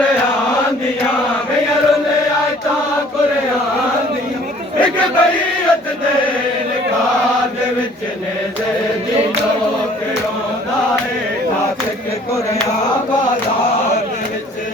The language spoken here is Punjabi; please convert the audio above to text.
ਕੁਰਾਨ ਦੀਆਂ ਗਈਆਂ ਰੁੱਲੇ ਆਇਤਾਂ ਕੁਰਾਨ ਦੀਆਂ ਇੱਕ ਬਈਅਤ ਦੇ ਨਿਕਾਹ ਦੇ ਵਿੱਚ ਨੇਜ਼ੇ ਦੀ ਲੋਕ ਆਉਂਦਾ ਏ ਨਾਸਿਕ ਕੁਰਾਨ ਬਾਜ਼ਾਰ ਦੇ ਵਿੱਚ